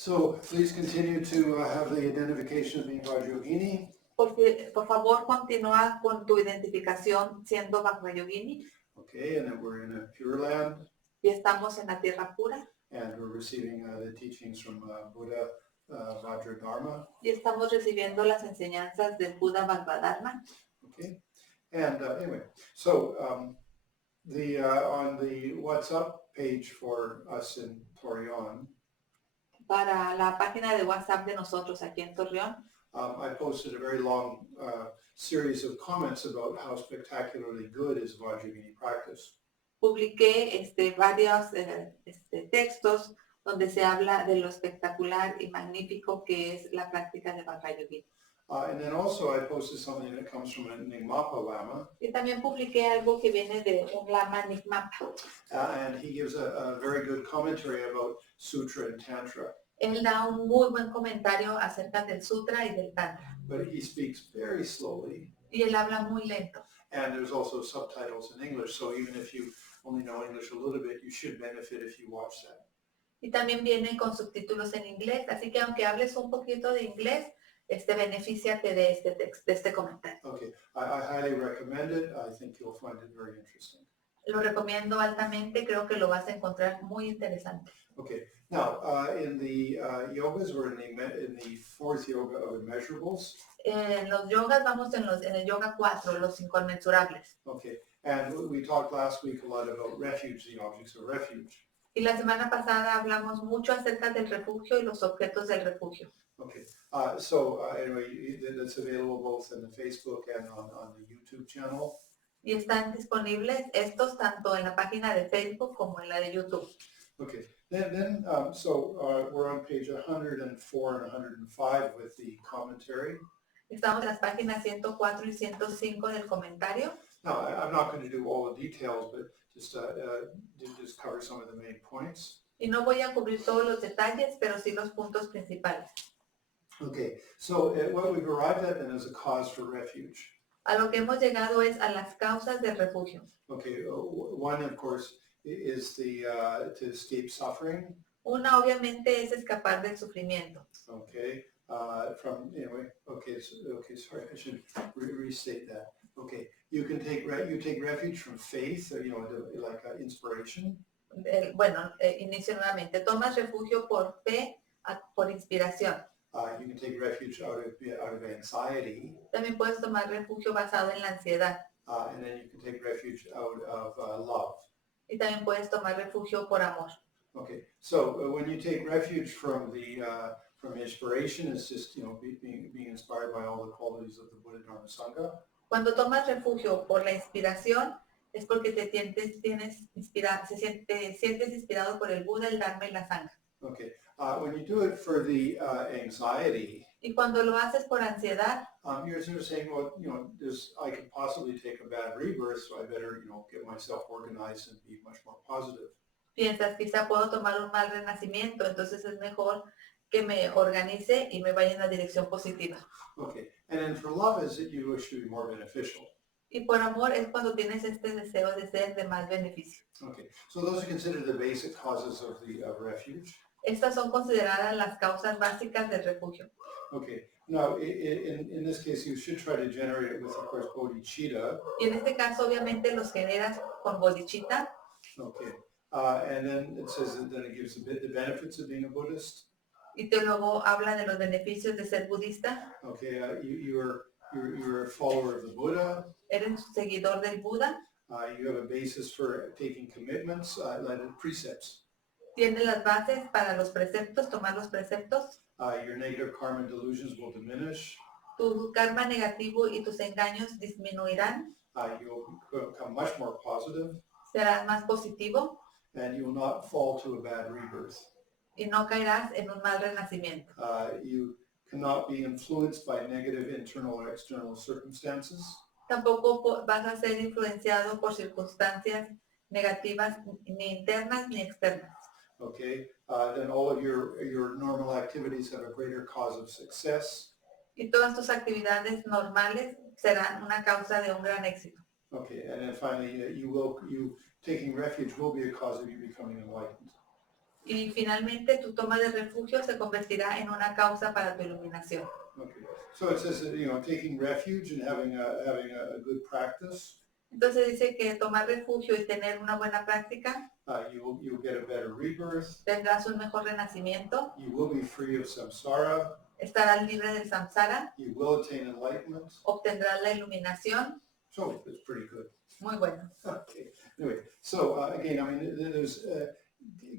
So please continue to have the identification of being Vajra Yogini. Por favor, continúa con tu identificación siendo Vajra Yogini. Okay, and that we're in a pure land. Y estamos en la tierra pura. And we're receiving the teachings from Buddha Vajra Dharma. Y estamos recibiendo las enseñanzas del Buda Vajra Dharma. Okay, and anyway, so on the WhatsApp page for us in Torreon, para la página de WhatsApp de nosotros aquí en Torreón, I posted a very long series of comments about how spectacularly good is Vajra Yogini practice. Publiqué varios textos donde se habla de lo espectacular y magnífico que es la práctica de Vajra Yogini. And then also I posted something that comes from a Nyingmapa Lama. Y también publiqué algo que viene de un Lama Nyingmapa. And he gives a very good commentary about Sutra and Tantra. Él da un muy buen comentario acerca del Sutra y del Tantra. But he speaks very slowly. Y él habla muy lento. And there's also subtitles in English, so even if you only know English a little bit, you should benefit if you watch that. Y también viene con subtítulos en inglés, así que aunque hables un poquito de inglés, benefíciate de este texto, de este comentario. Okay, I highly recommend it. I think you'll find it very interesting. Lo recomiendo altamente, creo que lo vas a encontrar muy interesante. Okay, now in the yogas, we're in the fourth yoga of immeasurables. En los yogas vamos en el yoga 4, los inconmensurables. Okay, and we talked last week a lot about refuge, the objects of refuge. Y la semana pasada hablamos mucho acerca del refugio y los objetos del refugio. Okay, so anyway, that's available both in the Facebook and on the YouTube channel. Y están disponibles estos tanto en la página de Facebook como en la de YouTube. Okay, then we're on page 104 and 105 with the commentary. Estamos en las páginas 104 y 105 del comentario. Now, I'm not going to do all the details, but just cover some of the main points. Y no voy a cubrir todos los detalles, pero sí los puntos principales. Okay, so what we've arrived at then is a cause for refuge. A lo que hemos llegado es a las causas del refugio. Okay, one of course is to escape suffering. Una obviamente es escapar del sufrimiento. Okay, sorry, I should restate that. Okay, you take refuge from faith, like inspiration. Inicio nuevamente. Tomas refugio por fe, por inspiración. You can take refuge out of anxiety. También puedes tomar refugio basado en la ansiedad. And then you can take refuge out of love. Y también puedes tomar refugio por amor. Okay, so when you take refuge from inspiration, it's just being inspired by all the qualities of the Buddha Dharma Sangha. Cuando tomas refugio por la inspiración, es porque te sientes inspirado por el Buda, el Dharma y la Sangha. Okay, when you do it for the anxiety, y cuando lo haces por ansiedad, you're sort of saying, well, I could possibly take a bad rebirth, so I better, get myself organized and be much more positive. Piensas, quizá puedo tomar un mal renacimiento, entonces es mejor que me organice y me vaya en la dirección positiva. Okay, and then for love is that you wish to be more beneficial. Y por amor es cuando tienes este deseo de ser de más beneficio. Okay, so those are considered the basic causes of refuge. Estas son consideradas las causas básicas del refugio. Okay, now in this case you should try to generate it with, of course, Bodhicitta. Y en este caso obviamente los generas con Bodhicitta. Okay, and then it says that then it gives the benefits of being a Buddhist. Y luego habla de los beneficios de ser budista. Okay, you're a follower of the Buddha. Eres seguidor del Buda. You have a basis for taking commitments, like precepts. Tienes las bases para los preceptos, tomar los preceptos. Your negative karma and delusions will diminish. Tu karma negativo y tus engaños disminuirán. You'll become much more positive. Serás más positivo. And you will not fall to a bad rebirth. Y no caerás en un mal renacimiento. You cannot be influenced by negative internal or external circumstances. Tampoco vas a ser influenciado por circunstancias negativas ni internas ni externas. Okay, then all of your normal activities have a greater cause of success. Y todas tus actividades normales serán una causa de un gran éxito. Okay, and then finally, you taking refuge will be a cause of you becoming enlightened. Y finalmente tu toma de refugio se convertirá en una causa para tu iluminación. Okay, so it says that, taking refuge and having a good practice, Entonces dice que tomar refugio y tener una buena práctica, you'll get a better rebirth, tendrás un mejor renacimiento, you will be free of samsara, estarás libre del samsara, you will attain enlightenment. obtendrás la iluminación. So it's pretty good. Muy bueno. Okay, anyway, so again, I mean, there's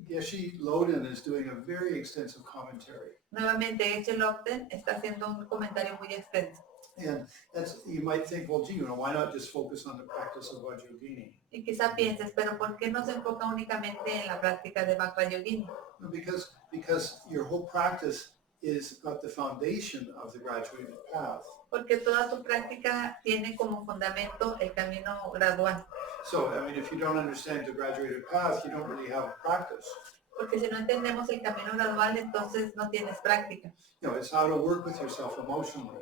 Geshe Loden is doing a very extensive commentary. Nuevamente, Geshe Loden está haciendo un comentario muy extenso. And you might think, well, gee, why not just focus on the practice of Vajrayogini? Y quizá pienses, pero ¿por qué no se enfoca únicamente en la práctica de Vajra Yogini? Because your whole practice is at the foundation of the graduated path. Porque toda tu práctica tiene como fundamento el camino gradual. So, I mean, if you don't understand the graduated path, you don't really have a practice. Porque si no entendemos el camino gradual, entonces no tienes práctica. It's how to work with yourself emotionally.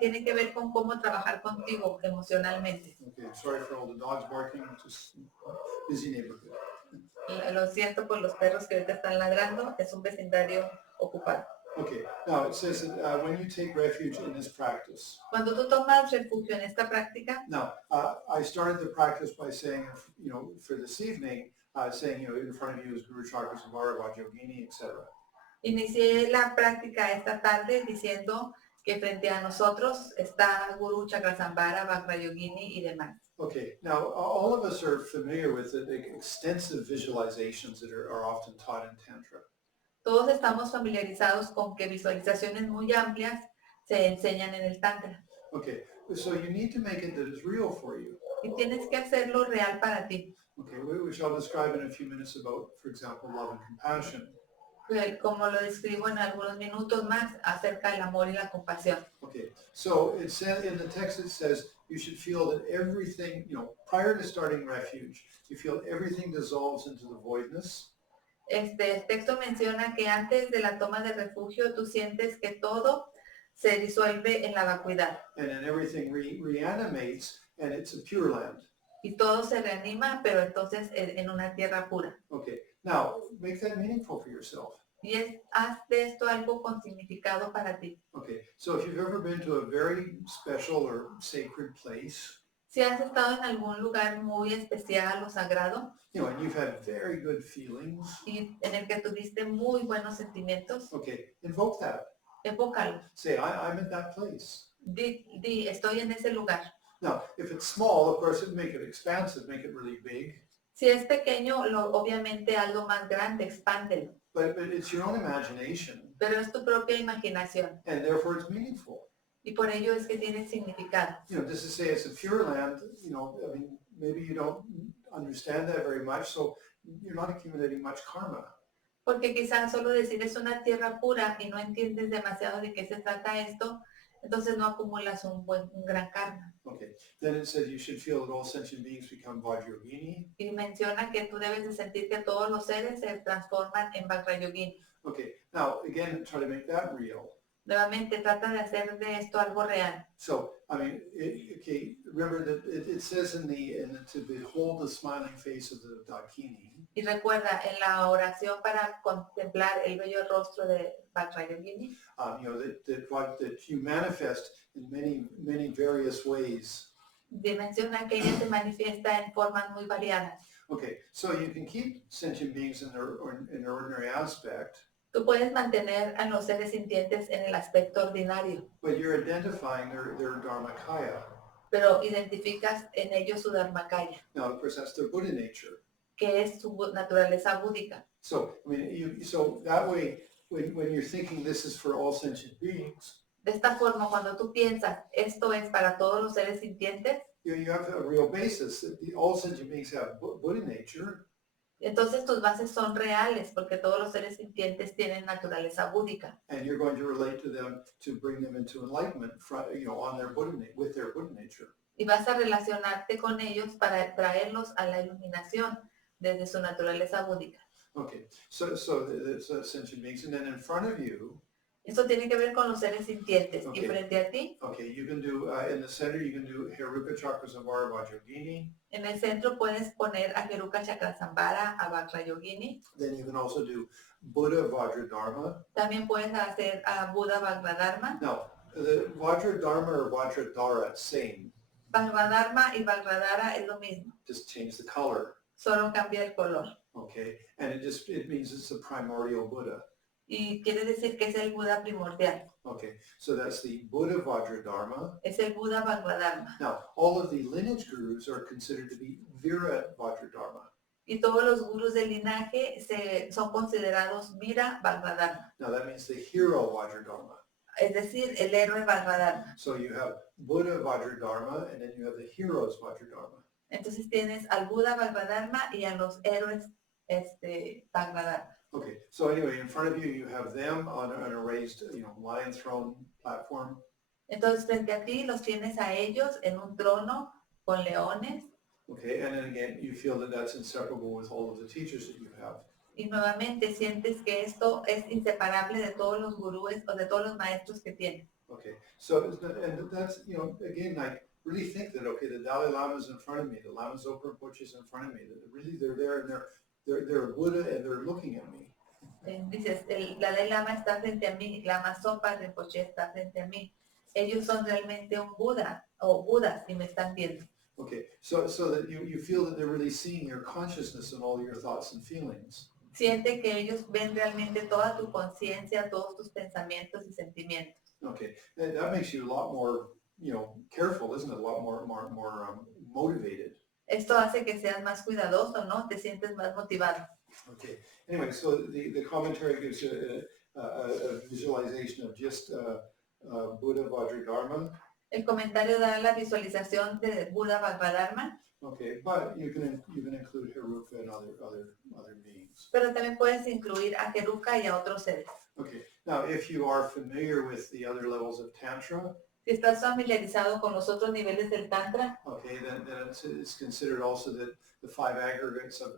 Tiene que ver con cómo trabajar contigo emocionalmente. Okay, sorry for all the dogs barking, just busy neighborhood. Lo siento por los perros que ahorita están ladrando, es un vecindario ocupado. Okay, now it says that when you take refuge in this practice. Cuando tú tomas refugio en esta práctica. Now, I started the practice by saying, for this evening, saying, in front of you is Guru Chakras, Vajra, Yogini, etc. Inicié la práctica esta tarde diciendo que frente a nosotros está Guru Chakrasambhara, Vajra Yogini y demás. Okay, now all of us are familiar with the extensive visualizations that are often taught in Tantra. Todos estamos familiarizados con que visualizaciones muy amplias se enseñan en el Tantra. Okay, so you need to make it that it's real for you. Y tienes que hacerlo real para ti. Okay, which I'll describe in a few minutes about, for example, love and compassion. Como lo describo en algunos minutos más acerca del amor y la compasión. Okay, so it said in the text, it says you should feel that everything, prior to starting refuge, you feel everything dissolves into the voidness. El texto menciona que antes de la toma de refugio tú sientes que todo se disuelve en la vacuidad. And then everything reanimates and it's a pure land. Y todo se reanima, pero entonces en una tierra pura. Okay, now make that meaningful for yourself. Y haz de esto algo con significado para ti. Okay, so if you've ever been to a very special or sacred place, Si has estado en algún lugar muy especial o sagrado, and you've had very good feelings, y en el que tuviste muy buenos sentimientos, okay, invoke that. evócalo. Say, I'm at that place. Di, estoy en ese lugar. Now, if it's small, of course, make it expansive, make it really big. Si es pequeño, obviamente algo más grande, expándelo. But it's your own imagination. Pero es tu propia imaginación. And therefore it's meaningful. Y por ello es que tiene significado. Just to say it's a pure land, I mean, maybe you don't understand that very much, so you're not accumulating much karma. Porque quizás solo decir es una tierra pura y no entiendes demasiado de qué se trata esto, entonces no acumulas un gran karma. Okay. Then it says you should feel that all sentient beings become Vajrayogini. Y menciona que tú debes de sentir que todos los seres se transforman en Vajra Yogini. Okay. Now, again, try to make that real. Nuevamente trata de hacer de esto algo real. So, I mean, remember that it says to behold the smiling face of the Dakini. Y recuerda, en la oración para contemplar el bello rostro de Vajra Yogini, that you manifest in many various ways. menciona que ella se manifiesta en formas muy variadas. Okay, so you can keep sentient beings in their ordinary aspect. Tú puedes mantener a los seres sintientes en el aspecto ordinario, But you're identifying their dharmakaya. pero identificas en ellos su dharmakaya, Now, of course, that's their Buddha nature. que es su naturaleza búdica. So, I mean, so that way, when you're thinking this is for all sentient beings, De esta forma, cuando tú piensas, esto es para todos los seres sintientes, you have a real basis. All sentient beings have Buddha nature. entonces tus bases son reales, porque todos los seres sintientes tienen naturaleza búdica. And you're going to relate to them to bring them into enlightenment, on their with their Buddha nature. Y vas a relacionarte con ellos para traerlos a la iluminación desde su naturaleza búdica. Okay, so the sentient beings, and then in front of you, Esto tiene que ver con los seres sintientes. Okay. Y frente a ti, Okay, you can do, in the center, you can do Heruka Chakrasambhara Vajrayogini. en el centro puedes poner a Heruka Chakrasambhara, a Vajra Yogini. Then you can also do Buddha Vajra Dharma. También puedes hacer a Buddha Vajra Dharma. Now, the Vajra Dharma or Vajra Dara, same. Vajra Dharma y Vajra Dara es lo mismo. Just change the color. Solo cambia el color. Okay, and it means it's the primordial Buddha. Y quiere decir que es el Buda primordial. Okay, so that's the Buddha Vajra Dharma. Es el Buda Vajra Dharma. Now, all of the lineage gurus are considered to be Vira Vajra Dharma. Y todos los gurús del linaje son considerados Vira Vajra Dharma. Now, that means the hero Vajra Dharma. Es decir, el héroe Vajra Dharma. So you have Buddha Vajra Dharma, and then you have the heroes Vajra Dharma. Entonces tienes al Buda Vajra Dharma y a los héroes Vajra Dharma. Okay, so anyway, in front of you, you have them on a raised, lion throne platform. Entonces frente a ti los tienes a ellos en un trono con leones. Okay, and then again, you feel that that's inseparable with all of the teachers that you have. Y nuevamente sientes que esto es inseparable de todos los gurúes o de todos los maestros que tienes. Okay, so and that's, again, I really think that, okay, the Dalai Lama is in front of me, the Lama Zopa Rinpoche is in front of me, that really they're there and they're a Buddha and they're looking at me. Dices, el Dalai Lama está frente a mí, Lama Zopa Rinpoche está frente a mí. Ellos son realmente un Buda o Budas y me están viendo. Okay, so that you feel that they're really seeing your consciousness and all your thoughts and feelings. Siente que ellos ven realmente toda tu conciencia, todos tus pensamientos y sentimientos. Okay, and that makes you a lot more, careful, isn't it? A lot more motivated. Esto hace que seas más cuidadoso, ¿no? Te sientes más motivado. Okay. Anyway, so the commentary gives you a visualization of just Buddha Vajra Dharma. El comentario da la visualización de Buda Vajra Dharma. Okay, but you can include Heruka and other beings. Pero también puedes incluir a Heruka y a otros seres. Okay. Now, if you are familiar with the other levels of Tantra, Si estás familiarizado con los otros niveles del Tantra, okay, then it's considered also that the 5 aggregates of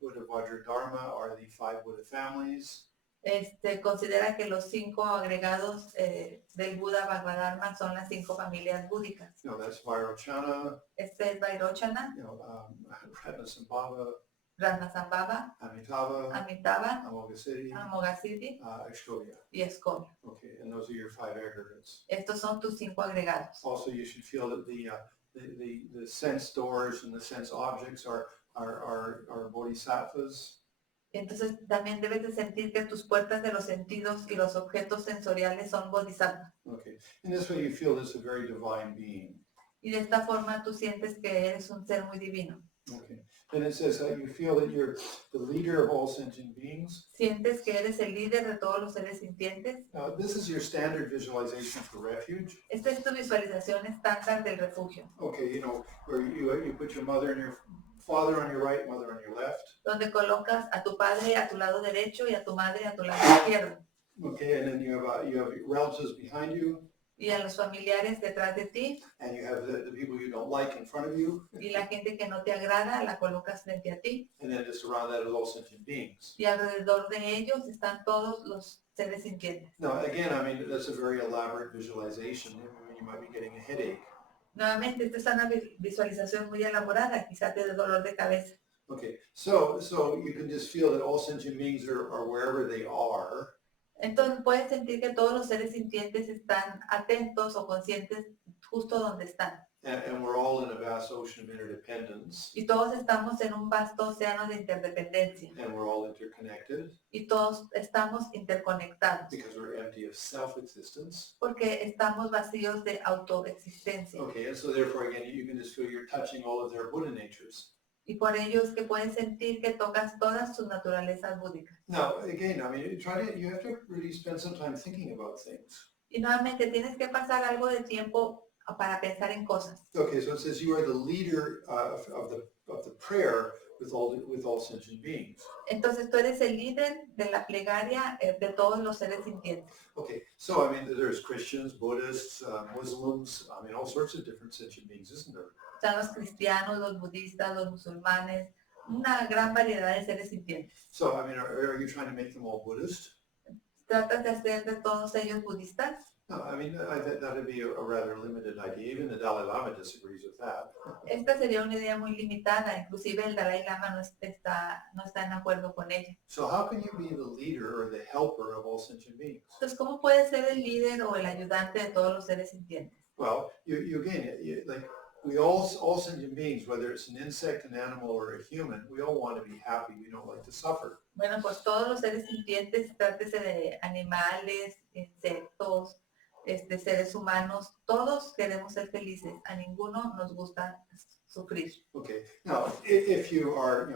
Buddha Vajra Dharma are the 5 Buddha families. Considera que los 5 agregados del Buda Vajra Dharma son las 5 familias búdicas. That's Vairochana, Es Vairochana, Ratnasambhava, Ratnasambhava, Amitabha, Amitabha, Amoghasiddhi, Amoghasiddhi Exkovya. y Escobia. Okay, and those are your 5 aggregates. Estos son tus 5 agregados. Also, you should feel that the sense doors and the sense objects are bodhisattvas. Entonces también debes de sentir que tus puertas de los sentidos y los objetos sensoriales son bodhisattvas. Okay, in this way you feel this a very divine being. Y de esta forma tú sientes que eres un ser muy divino. Okay, and it says that you feel that you're the leader of all sentient beings. Sientes que eres el líder de todos los seres sintientes. Now, this is your standard visualization for refuge. Esta es tu visualización estándar del refugio, Okay, where you put your mother and your father on your right, mother on your left. donde colocas a tu padre a tu lado derecho y a tu madre a tu lado izquierdo. Okay, and then you have relatives behind you. Y a los familiares detrás de ti, And you have the people you don't like in front of you. y la gente que no te agrada la colocas frente a ti. And then just around that is all sentient beings. Y alrededor de ellos están todos los seres sintientes. Now, again, I mean, that's a very elaborate visualization. You might be getting a headache. Nuevamente, esta es una visualización muy elaborada, quizás te dé dolor de cabeza. Okay, so you can just feel that all sentient beings are wherever they are. Entonces puedes sentir que todos los seres sintientes están atentos o conscientes justo donde están. And we're all in a vast ocean of interdependence. Y todos estamos en un vasto océano de interdependencia. And we're all interconnected. Y todos estamos interconectados. Because we're empty of self-existence. Porque estamos vacíos de autoexistencia. Okay, and so therefore, again, you can just feel you're touching all of their Buddha natures. Y por ello es que puedes sentir que tocas todas sus naturalezas búdicas. Now, again, I mean, you have to really spend some time thinking about things. Y nuevamente tienes que pasar algo de tiempo para pensar en cosas. Okay, so it says you are the leader of the prayer with all sentient beings. Entonces tú eres el líder de la plegaria de todos los seres sintientes. Okay, so I mean, there's Christians, Buddhists, Muslims, I mean, all sorts of different sentient beings, isn't there? Están los cristianos, los budistas, los musulmanes, una gran variedad de seres sintientes. So, I mean, are you trying to make them all Buddhist? ¿Tratas de hacer de todos ellos budistas? No, I mean, that'd be a rather limited idea. Even the Dalai Lama disagrees with that. Esta sería una idea muy limitada, inclusive el Dalai Lama no está en acuerdo con ella. So how can you be the leader or the helper of all sentient beings? Entonces, ¿cómo puedes ser el líder o el ayudante de todos los seres sintientes? Well, you again, like we all sentient beings, whether it's an insect, an animal, or a human, we all want to be happy. We don't like to suffer. Bueno, pues todos los seres sintientes, trátese de animales, insectos, seres humanos, todos queremos ser felices. A ninguno nos gusta sufrir. Okay. Now, if you are,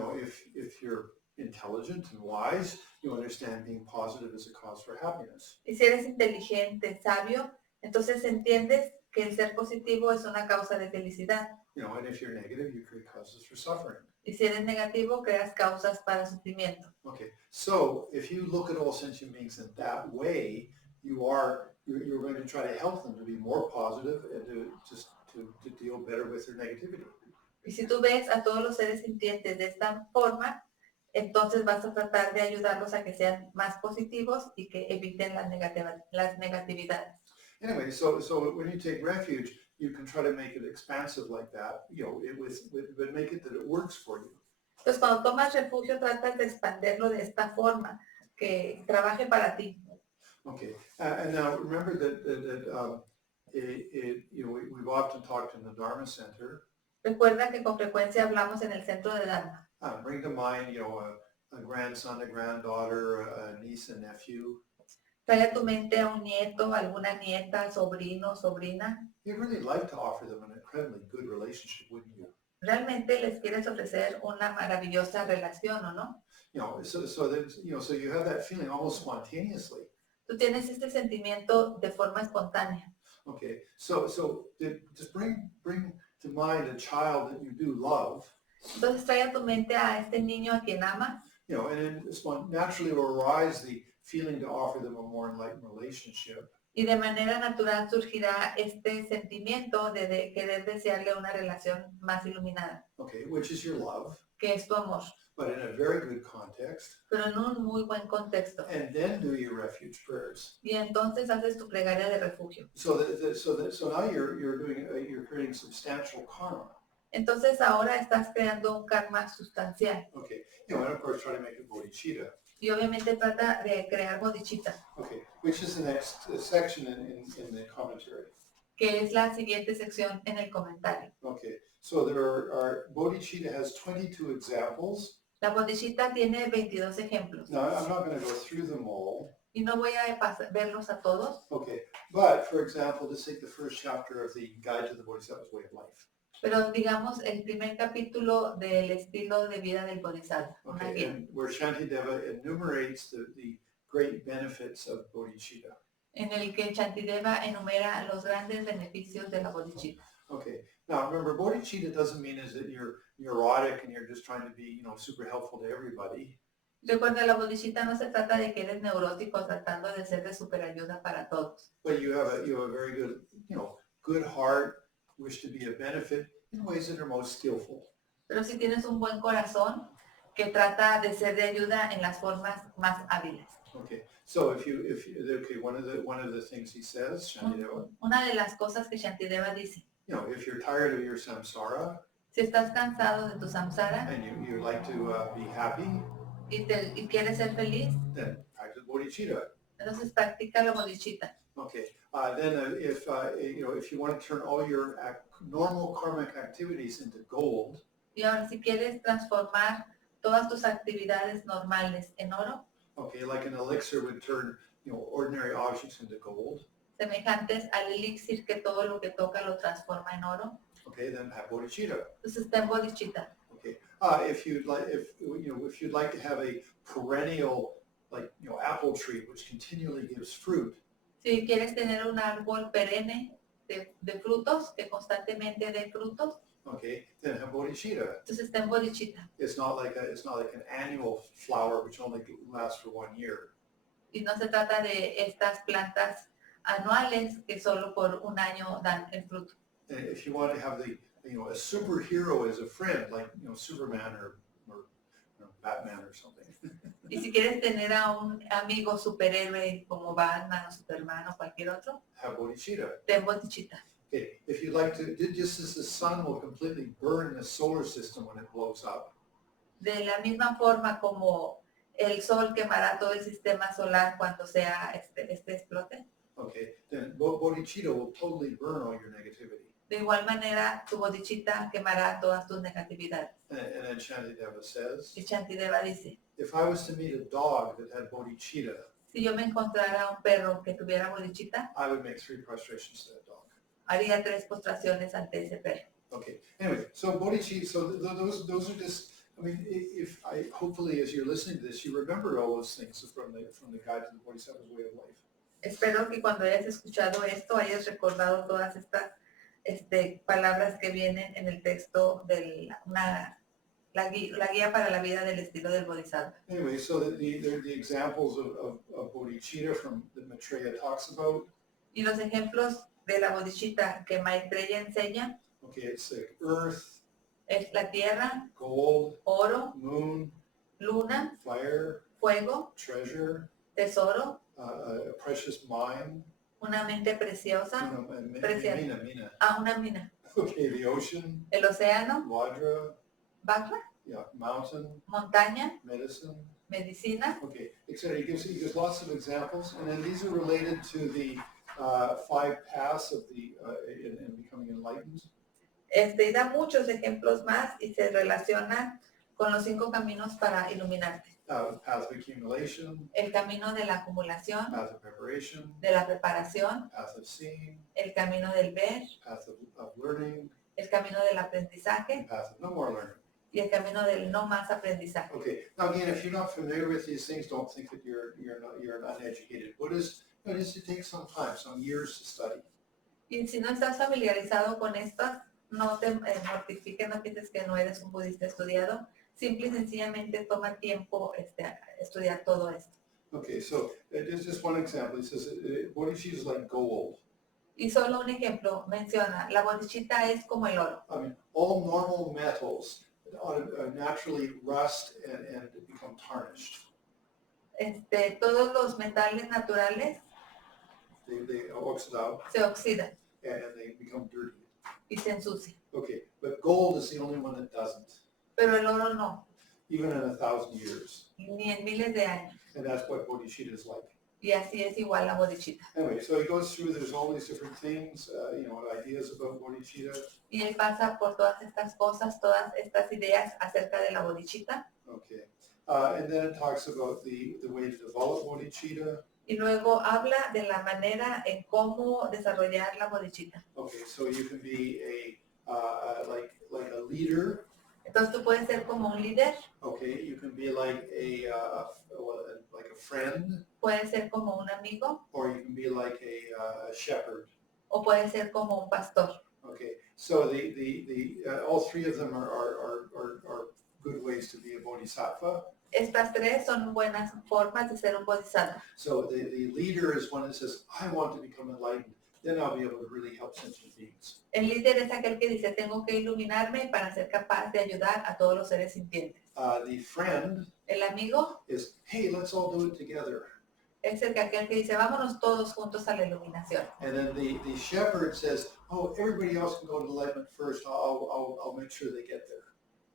if you're intelligent and wise, you understand being positive is a cause for happiness. Y si eres inteligente, sabio, entonces entiendes que el ser positivo es una causa de felicidad. And if you're negative, you create causes for suffering. Y si eres negativo, creas causas para sufrimiento. Okay. So if you look at all sentient beings in that way, you're going to try to help them to be more positive and to deal better with their negativity. Y si tú ves a todos los seres sintientes de esta forma, entonces vas a tratar de ayudarlos a que sean más positivos y que eviten las negatividades. Anyway, so when you take refuge, you can try to make it expansive like that, but make it that it works for you. Entonces, cuando tomas refugio, tratas de expanderlo de esta forma, que trabaje para ti. Okay, and now remember that we've often talked in the Dharma Center. Recuerda que con frecuencia hablamos en el centro de Dharma. Bring to mind, a grandson, a granddaughter, a niece, a nephew. Trae a tu mente a un nieto, alguna nieta, sobrino, sobrina. You'd really like to offer them an incredibly good relationship, wouldn't you? Realmente les quieres ofrecer una maravillosa relación, ¿o no? So you have that feeling almost spontaneously. Tú tienes este sentimiento de forma espontánea. Okay, so just bring to mind a child that you do love. Entonces trae a tu mente a este niño a quien amas. And then naturally will arise the feeling to offer them a more enlightened relationship. Y de manera natural surgirá este sentimiento de querer desearle una relación más iluminada. Okay, which is your love. Que es tu amor. But in a very good context. Pero en un muy buen contexto. And then do your refuge prayers. Y entonces haces tu plegaria de refugio. So now you're creating substantial karma. Entonces ahora estás creando un karma sustancial. Okay, and of course try to make it bodhicitta. Y obviamente trata de crear bodhicitta. Okay, which is the next section in the commentary. Que es la siguiente sección en el comentario. Okay, so bodhicitta has 22 examples. La bodhicitta tiene 22 ejemplos. Now, I'm not going to go through them all. Y no voy a verlos a todos. Okay, but for example, let's take the first chapter of the Guide to the Bodhisattva's Way of Life. Pero digamos el primer capítulo del estilo de vida del bodhisattva. Okay, and where Shantideva enumerates the great benefits of bodhicitta. En el que Shantideva enumera los grandes beneficios de la bodhicitta. Okay, now remember, bodhicitta doesn't mean is that you're neurotic and you're just trying to be, super helpful to everybody. Recuerda, la bodhicitta no se trata de que eres neurótico tratando de ser de superayuda para todos. But you have a very good, good heart, wish to be a benefit in ways that are most skillful. Pero si tienes un buen corazón que trata de ser de ayuda en las formas más hábiles. Okay, so one of the things he says, Shantideva. Una de las cosas que Shantideva dice. If you're tired of your samsara. Si estás cansado de tu samsara. And you like to be happy. Y quieres ser feliz. Then practice bodhicitta. Entonces practica la bodhicitta. Okay. Then if you want to turn all your normal karmic activities into gold. Y ahora si quieres transformar todas tus actividades normales en oro. Okay, like an elixir would turn ordinary objects into gold. Semejantes al elixir que todo lo que toca lo transforma en oro. Okay, then have bodhicitta. Entonces está en bodhicitta. Okay. If you'd like to have a perennial apple tree which continually gives fruit. Si quieres tener un árbol perenne de frutos que constantemente dé frutos. Okay, then have bodhicitta. Entonces está en bodhicitta. It's not like an annual flower which only lasts for 1 year. Y no se trata de estas plantas anuales que solo por un año dan el fruto. And if you want to have a superhero as a friend, like Superman or Batman or something. Y si quieres tener a un amigo superhéroe como Batman o Superman o cualquier otro, have bodhicitta. ten bodhicitta. Okay, if you'd like to, just as the sun will completely burn the solar system when it blows up, De la misma forma como el sol quemará todo el sistema solar cuando sea este explote, okay, then bodhicitta will totally burn all your negativity. de igual manera tu bodhicitta quemará todas tus negatividades. And then Shantideva says, Y Shantideva dice, if I was to meet a dog that had bodhicitta, si yo me encontrara un perro que tuviera bodhicitta, I would make 3 prostrations to that dog. haría 3 postraciones ante ese perro. Okay, anyway, so bodhicitta, so those are just, I mean, if I, hopefully as you're listening to this, you remember all those things from the Guide to the Bodhisattva's Way of Life. Espero que cuando hayas escuchado esto hayas recordado todas estas palabras que vienen en el texto de la guía para la vida del estilo del Bodhisattva. Anyway, so the examples of bodhicitta from that Maitreya talks about. Y los ejemplos de la bodhicitta que Maitreya enseña, Okay, it's like earth, es la tierra, gold, oro, moon, luna, fire, fuego, treasure, tesoro, a precious mine, una mente preciosa, preciada. mina. Una mina. Okay, the ocean, El océano, Vajra, Vajra, yeah, mountain, montaña, medicine, medicina, okay, etc. He gives lots of examples, and then these are related to the 5 paths of the in becoming enlightened. Y da muchos ejemplos más y se relaciona con los 5 caminos para iluminarte. Path of accumulation, El camino de la acumulación, path of preparation, de la preparación, path of seeing, el camino del ver, path of learning, el camino del aprendizaje and path of no more learning. y el camino del no más aprendizaje. Okay. Now again, if you're not familiar with these things, don't think that you're an uneducated Buddhist. It is to take some time, some years to study. Y si no estás familiarizado con estas, no te mortifiques, no pienses que no eres un budista estudiado. Simple y sencillamente toma tiempo estudiar todo esto. Okay, so it's just one example. It says bodhicitta is like gold. Y solo un ejemplo menciona, la bodhicitta es como el oro. I mean, all normal metals naturally rust and become tarnished. Todos los metales naturales They oxidize se oxidan and they become dirty. y se ensucian. Okay, but gold is the only one that doesn't, Pero el oro no, even in 1,000 years. ni en miles de años. And that's what bodhicitta is like. Y así es igual la bodhicitta. Anyway, so he goes through, there's all these different things, ideas about bodhicitta. Y él pasa por todas estas cosas, todas estas ideas acerca de la bodhicitta. Okay. And then it talks about the way to develop bodhicitta. Y luego habla de la manera en cómo desarrollar la bodhicitta. Okay, so you can be like a leader. Entonces tú puedes ser como un líder, Okay, you can be like a friend, puedes ser como un amigo or you can be like a shepherd. o puedes ser como un pastor. Okay, so all 3 of them are good ways to be a bodhisattva. Estas 3 son buenas formas de ser un bodhisattva. So the leader is one that says, I want to become enlightened. Then I'll be able to really help sentient beings. El líder es aquel que dice, tengo que iluminarme para ser capaz de ayudar a todos los seres sintientes. The friend El amigo is, hey, let's all do it together. es aquel que dice, vámonos todos juntos a la iluminación. And then the shepherd says, oh, everybody else can go to enlightenment first. I'll make sure they get there.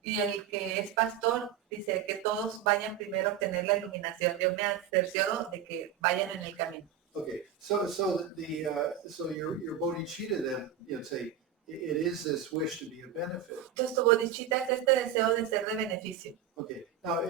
Y el que es pastor dice que todos vayan primero a obtener la iluminación. Yo me cercioro de que vayan en el camino. Okay, so your bodhicitta then, you'd say, it is this wish to be a benefit. Entonces tu bodhicitta es este deseo de ser de beneficio. Okay, now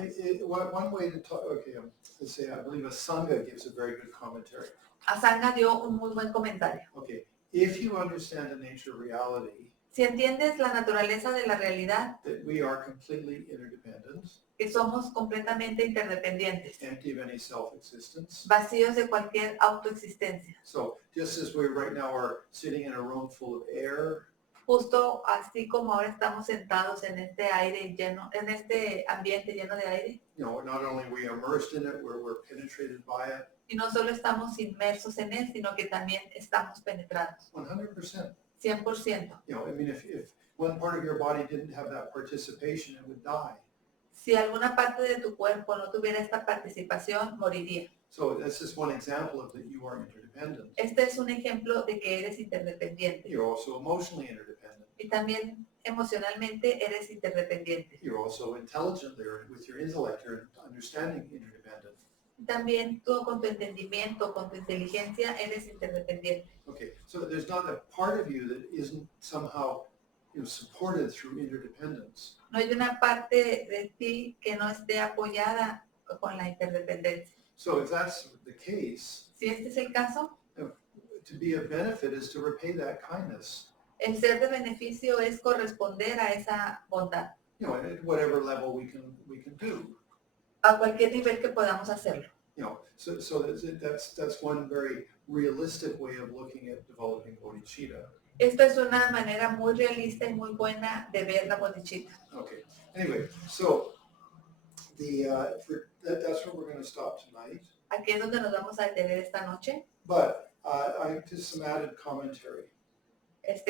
one way to talk, okay, let's say I believe a Sangha gives a very good commentary. Asanga dio un muy buen comentario. Okay, if you understand the nature of reality, Si entiendes la naturaleza de la realidad, that we are completely interdependent, que somos completamente interdependientes, empty of any self-existence. vacíos de cualquier autoexistencia. So just as we right now are sitting in a room full of air, Justo así como ahora estamos sentados en este aire lleno, en este ambiente lleno de aire, not only are we immersed in it, we're penetrated by it, y no solo estamos inmersos en él, sino que también estamos penetrados, 100%. 100%. I mean, if one part of your body didn't have that participation, it would die. Si alguna parte de tu cuerpo no tuviera esta participación, moriría. So that's just one example of that you are interdependent. Este es un ejemplo de que eres interdependiente. You're also emotionally interdependent. Y también emocionalmente eres interdependiente. You're also intelligently, or with your intellect, you're understanding interdependent. También tú con tu entendimiento, con tu inteligencia, eres interdependiente. Okay, so there's not a part of you that isn't somehow, supported through interdependence. No hay una parte de ti que no esté apoyada con la interdependencia. So if that's the case, Si este es el caso, to be of benefit is to repay that kindness. el ser de beneficio es corresponder a esa bondad, At whatever level we can do. a cualquier nivel que podamos hacerlo. So that's one very realistic way of looking at developing bodhicitta. Esta es una manera muy realista y muy buena de ver la bodhicitta. Okay. Anyway, so that's where we're going to stop tonight. Aquí es donde nos vamos a detener esta noche. But I just some added commentary.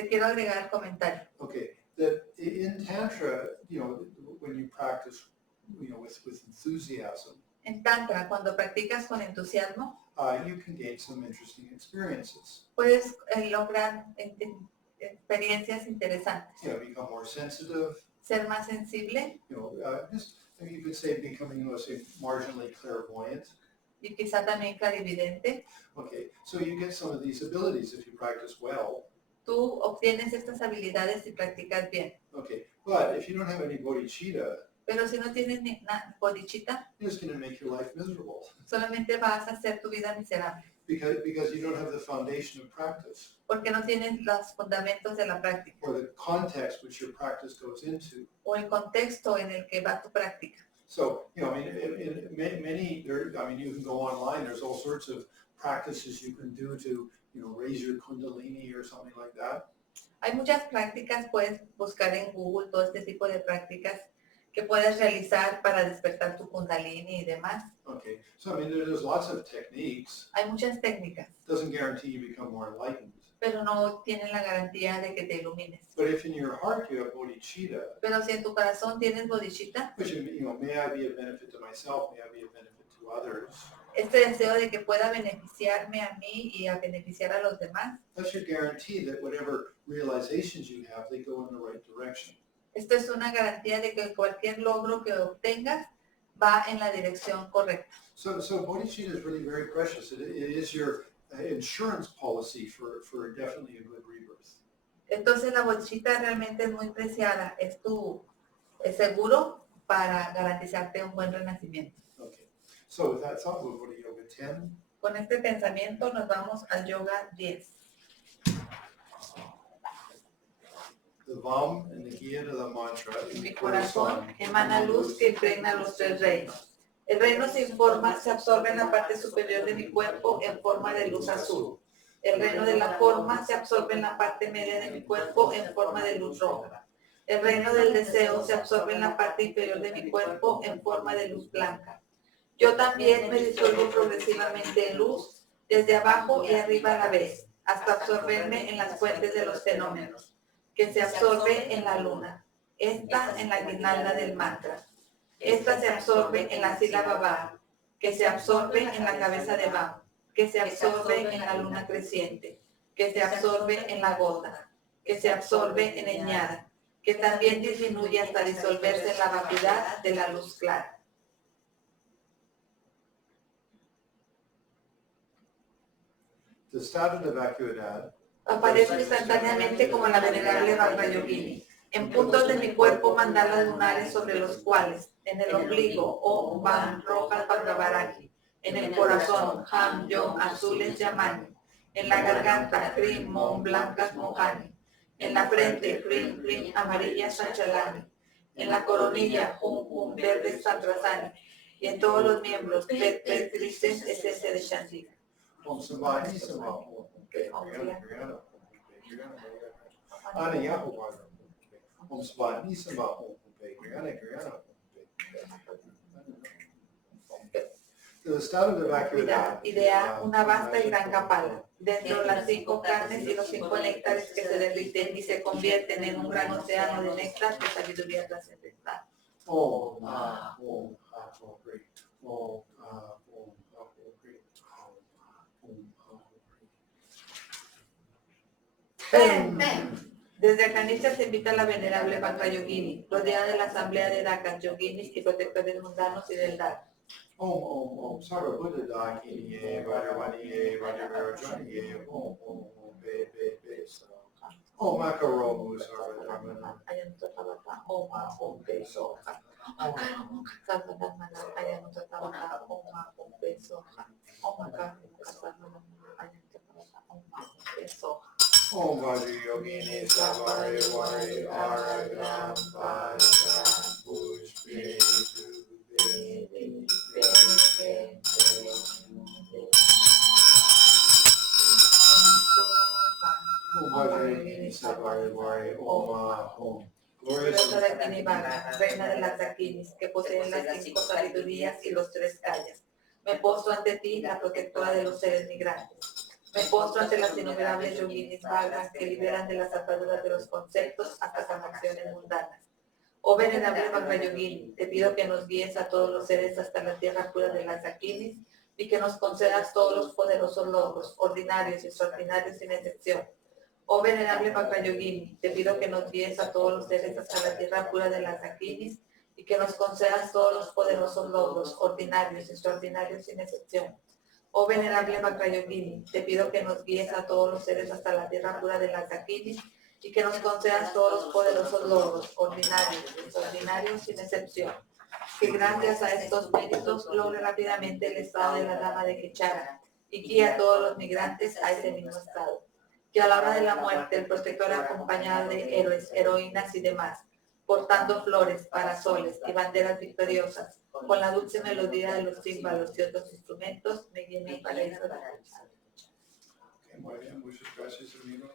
Quiero agregar comentario. Okay, that in Tantra, when you practice, with enthusiasm, En Tantra, cuando practicas con entusiasmo, you can gain some interesting experiences. puedes lograr experiencias interesantes. Become more sensitive. Ser más sensible Just you could say becoming, say, marginally clairvoyant. y quizá también clarividente. Okay, so you get some of these abilities if you practice well. Tú obtienes estas habilidades si practicas bien. Okay, but if you don't have any bodhicitta, Pero si no tienes ni bodhicitta, you're just going to make your life miserable solamente vas a hacer tu vida miserable. because you don't have the foundation of practice Porque no tienes los fundamentos de la práctica or the context which your practice goes into. o el contexto en el que va tu práctica. So, in many, you can go online, there's all sorts of practices you can do to, raise your kundalini or something like that. Hay muchas prácticas, puedes buscar en Google todo este tipo de prácticas que puedes realizar para despertar tu kundalini y demás. Okay, so there's lots of techniques. Hay muchas técnicas, Doesn't guarantee you become more enlightened. pero no tienen la garantía de que te ilumines. But if in your heart you have bodhicitta, Pero si en tu corazón tienes bodhicitta, which, may I be of benefit to myself, may I be of benefit to others, este deseo de que pueda beneficiarme a mí y a beneficiar a los demás, that should guarantee that whatever realizations you have, they go in the right direction. esto es una garantía de que cualquier logro que obtengas va en la dirección correcta. So bodhicitta is really very precious. It is your insurance policy for definitely a good rebirth. Entonces la bodhicitta realmente es muy preciada, es seguro para garantizarte un buen renacimiento. Okay. So with that thought, we'll go to Yoga 10. Con este pensamiento nos vamos al Yoga 10. The Vam and the guía de la mantra. En mi corazón emana luz que impregna los tres reinos. El reino sin forma se absorbe en la parte superior de mi cuerpo en forma de luz azul. El reino de la forma se absorbe en la parte media de mi cuerpo en forma de luz roja. El reino del deseo se absorbe en la parte inferior de mi cuerpo en forma de luz blanca. Yo también me disuelvo progresivamente en luz, desde abajo y arriba a la vez, hasta absorberme en las fuentes de los fenómenos, que se absorbe en la luna, esta en la guirnalda del mantra, esta se absorbe en la sílaba Ba, que se absorbe en la cabeza de Ba, que se absorbe en la luna creciente, que se absorbe en la gota, que se absorbe en Ñada, que también disminuye hasta disolverse en la vacuidad de la luz clara. The estado de vacuidad Aparezco instantáneamente como la venerable Vajra Yogini, en puntos de mi cuerpo mandalas lunares sobre los cuales, en el ombligo, Om, Van, rojas Bhagravaragi, en el corazón, Ham, Yom, azules Yamani, en la garganta, Krim, Mom, blancas Mohani, en la frente, Krim, Krim, amarillas Sanchalani, en la coronilla, Hum, Hum, verdes Santrasani, y en todos los miembros, Pet, Pet, grises, esencia de Chandika. Om Sambhaji Sambhaji. Ana Yahovah. Om Sambhaji Sambhaji. El estado de vacuidad idea una vasta y gran capala. Dentro de las 5 carnes y los 5 néctares que se derriten y se convierten en un gran océano de néctar de sabiduría trascendental. Om Ah Om Ah Om Ri. Om Ah Om Ah Om Ri. Om Ah Om Ri. Ven. Desde Akanicha se invita a la venerable Vajra Yogini, rodeada de la asamblea de Dakas, yoginis y protectores mundanos y del Dharma. Om Om Om Sarva Buddha Dakini Vajravani Vajravirajani Om Om Om Be Be Be Om Akaromu Sarva Dharmana Om Om Be Soha. Sarva Dharmana Ayanuta Tavata Om Om Be Soha. Om Akaromu Sarva Dharmana Ayanuta Tavata Om Be Soha. Om Vajra Yogini Savari Vari Aradam Vajra Pushpi Devi Om Vajra Yogini Savari Vari Om Om. Gloriosa Dakini Vajra, reina de las Dakinis, que posee las 5 sabidurías y los 3 callas. Me postro ante ti, la protectora de los seres migrantes. Me postro ante las innumerables yoginis Vajras que liberan de las ataduras de los conceptos hasta transacciones mundanas. Oh venerable Vajra Yogini, te pido que nos guíes a todos los seres hasta la tierra pura de las Dakinis y que nos concedas todos los poderosos logros, ordinarios y extraordinarios sin excepción. Oh venerable Vajra Yogini, te pido que nos guíes a todos los seres hasta la tierra pura de las Dakinis y que nos concedas todos los poderosos logros, ordinarios y extraordinarios sin excepción. Oh venerable Vajra Yogini, te pido que nos guíes a todos los seres hasta la tierra pura de las Dakinis y que nos concedas todos los poderosos logros, ordinarios y extraordinarios sin excepción. Que gracias a estos méritos logre rápidamente el estado de la dama de Kichara y guíe a todos los migrantes a ese mismo estado. Que a la hora de la muerte el protector acompañado de héroes, heroínas y demás, portando flores, parasoles y banderas victoriosas, con la dulce melodía de los címbalos y otros instrumentos, me guíe para el paraíso. Muy bien, muchas gracias, amigos.